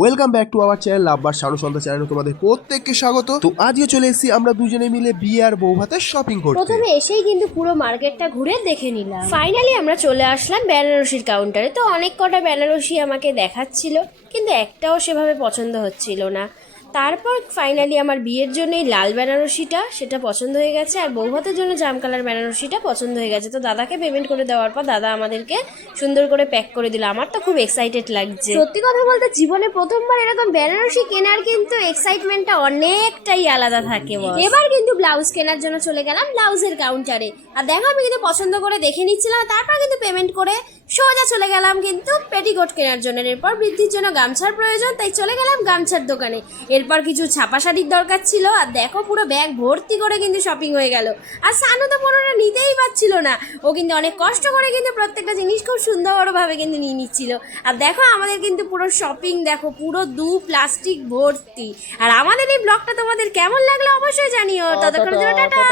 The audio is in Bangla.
Welcome back to our channel লাভবার সারু সন্ধ্যা চ্যানেলে তোমাদের প্রত্যেককে স্বাগত। তো আজকে চলে এসেছি আমরা দুজনে মিলে বিয়ার বউ ভাতের শপিং করতে। প্রথমে এসেই কিন্তু পুরো মার্কেটটা ঘুরে দেখে নিলাম। ফাইনালি আমরা চলে আসলাম বেনারসির কাউন্টারে তো অনেক কটা বেনারসি আমাকে দেখাচ্ছিল, কিন্তু একটাও সেভাবে পছন্দ হচ্ছিল না। তারপর ফাইনালি আমার বিয়ের জন্য এই লাল বেনারসিটা সেটা পছন্দ হয়ে গেছে। আর বৌভাতের জন্য জাম কালার বেনারসিটা পছন্দ হয়ে গেছে। তো দাদাকে পেমেন্ট করে দেওয়ার পর দাদা আমাদেরকে সুন্দর করে প্যাক করে দিল। আমার তো খুব এক্সাইটেড লাগছে। সত্যি কথা বলতে জীবনে প্রথমবার এরকম বেনারসি কেনার কিন্তু এক্সাইটমেন্টটা অনেকটাই আলাদা থাকে এবার কিন্তু ব্লাউজ কেনার জন্য চলে গেলাম ব্লাউজের কাউন্টারে আর দেখো আমি কিন্তু পছন্দ করে দেখে নিচ্ছিলাম তারপর কিন্তু পেমেন্ট করে সোজা চলে গেলাম কিন্তু পেটিকোট কেনার জন্য। এরপর বৃদ্ধির জন্য গামছার প্রয়োজন তাই চলে গেলাম গামছার দোকানে। এরপর কিছু ছাপা শাড়ির দরকার ছিল আর দেখো পুরো ব্যাগ ভর্তি করে কিন্তু শপিং হয়ে গেল। আর সানু তো পুরোটা নিতেই পারছিল না। ও কিন্তু অনেক কষ্ট করে কিন্তু প্রত্যেকটা জিনিস খুব সুন্দরভাবে কিন্তু নিয়ে নিচ্ছিল। আর দেখো আমাদের কিন্তু পুরো শপিং দেখো পুরো দু প্লাস্টিক ভর্তি। আর আমাদের এই ব্লগটা তোমাদের কেমন লাগল অবশ্যই জানিও। ততক্ষণ টাটা।